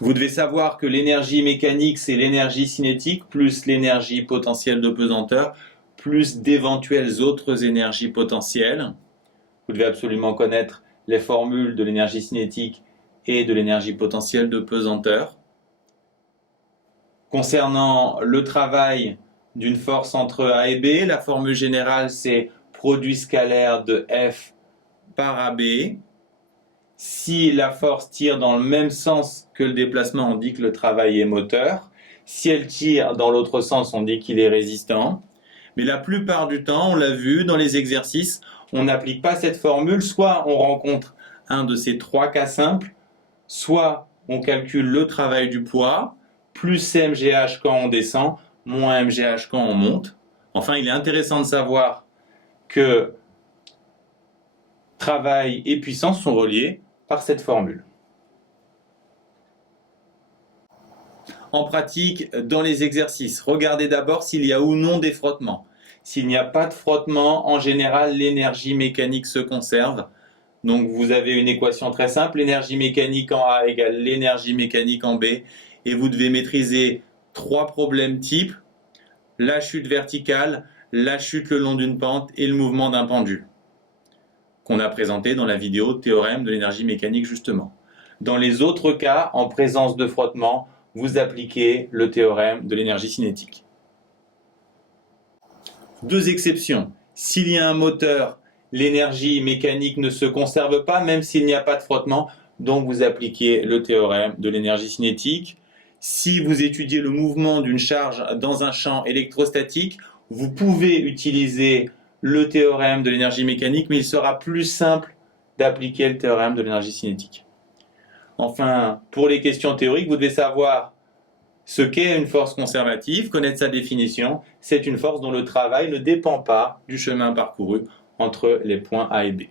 Vous devez savoir que l'énergie mécanique, c'est l'énergie cinétique plus l'énergie potentielle de pesanteur plus d'éventuelles autres énergies potentielles. Vous devez absolument connaître les formules de l'énergie cinétique et de l'énergie potentielle de pesanteur. Concernant le travail d'une force entre A et B, la formule générale c'est produit scalaire de F par AB. Si la force tire dans le même sens que le déplacement, on dit que le travail est moteur. Si elle tire dans l'autre sens, on dit qu'il est résistant. Mais la plupart du temps, on l'a vu dans les exercices, on n'applique pas cette formule. Soit on rencontre un de ces trois cas simples, soit on calcule le travail du poids, plus mgh quand on descend, moins mgh quand on monte. Enfin, il est intéressant de savoir que travail et puissance sont reliés par cette formule. En pratique, dans les exercices, regardez d'abord s'il y a ou non des frottements. S'il n'y a pas de frottement, en général, l'énergie mécanique se conserve. Donc vous avez une équation très simple, l'énergie mécanique en A égale l'énergie mécanique en B, et vous devez maîtriser trois problèmes types, la chute verticale, la chute le long d'une pente et le mouvement d'un pendule, qu'on a présenté dans la vidéo théorème de l'énergie mécanique justement. Dans les autres cas, en présence de frottement, vous appliquez le théorème de l'énergie cinétique. Deux exceptions. S'il y a un moteur, l'énergie mécanique ne se conserve pas, même s'il n'y a pas de frottement, donc vous appliquez le théorème de l'énergie cinétique. Si vous étudiez le mouvement d'une charge dans un champ électrostatique, vous pouvez utiliser le théorème de l'énergie mécanique, mais il sera plus simple d'appliquer le théorème de l'énergie cinétique. Enfin, pour les questions théoriques, vous devez savoir ce qu'est une force conservative, connaître sa définition. C'est une force dont le travail ne dépend pas du chemin parcouru entre les points A et B.